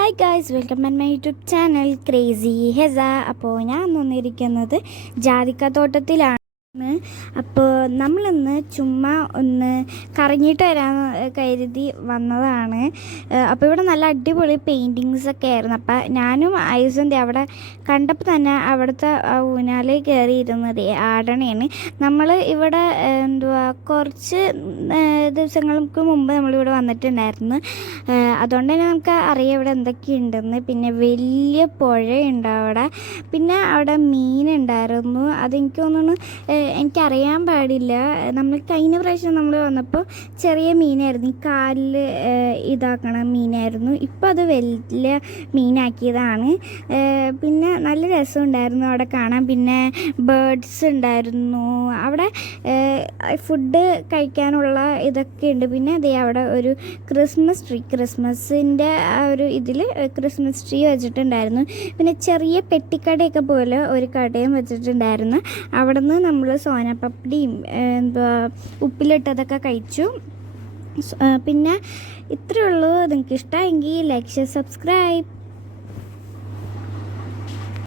Hi guys welcome back my YouTube channel crazy Hesa അപ്പോൾ ഞാൻ വന്നിരിക്കുന്നത് ജാതിക്ക തോട്ടത്തിലാണ്. അപ്പോൾ നമ്മളിന്ന് ചുമ്മാ ഒന്ന് കറങ്ങിയിട്ട് വരാൻ കരുതി വന്നതാണ്. അപ്പോൾ ഇവിടെ നല്ല അടിപൊളി പെയിന്റിങ്സ് ഒക്കെ ആയിരുന്നു. അപ്പോൾ ഞാനും ഐസന്തി അവിടെ കണ്ടപ്പോൾ തന്നെ അവിടുത്തെ ആ ഊനാലിൽ കയറിയിരുന്നത് ആടണയാണ് നമ്മൾ ഇവിടെ എന്തുവാ കുറച്ച് ദിവസങ്ങൾക്ക് മുമ്പ് നമ്മളിവിടെ വന്നിട്ടുണ്ടായിരുന്നു. അതുകൊണ്ട് തന്നെ നമുക്ക് അറിയാം ഇവിടെ എന്തൊക്കെയുണ്ടെന്ന്. പിന്നെ വലിയ പുഴയുണ്ട് അവിടെ. പിന്നെ അവിടെ മീനുണ്ടായിരുന്നു. അതെനിക്ക് തോന്നുന്നു എനിക്കറിയാൻ പാടില്ല. നമ്മൾ കഴിഞ്ഞ പ്രാവശ്യം നമ്മൾ വന്നപ്പോൾ ചെറിയ മീനായിരുന്നു. ഈ കാലിൽ ഇതാക്കണ മീനായിരുന്നു. ഇപ്പം അത് വലിയ മീനാക്കിയതാണ്. പിന്നെ നല്ല രസമുണ്ടായിരുന്നു അവിടെ കാണാൻ. പിന്നെ ബേർഡ്സ് ഉണ്ടായിരുന്നു. അവിടെ ഫുഡ് കഴിക്കാനുള്ള ഇതൊക്കെ ഉണ്ട്. പിന്നെ അതേ അവിടെ ഒരു ക്രിസ്മസ് ട്രീ. ക്രിസ്മസിന്റെ ആ ഒരു ഇതിൽ ക്രിസ്മസ് ട്രീ വെച്ചിട്ടുണ്ടായിരുന്നു. പിന്നെ ചെറിയ പെട്ടിക്കടയൊക്കെ പോലെ ഒരു കടയും വെച്ചിട്ടുണ്ടായിരുന്നു. അവിടെ നിന്ന് നമ്മൾ സോനപ്പപ്പടിയും എന്താ ഉപ്പിലിട്ടതൊക്കെ കഴിച്ചു. പിന്നെ ഇത്രയേ ഉള്ളൂ. നിങ്ങൾക്ക് ഇഷ്ടമെങ്കിൽ ലൈക്ക് ഷെയർ സബ്സ്ക്രൈബ്.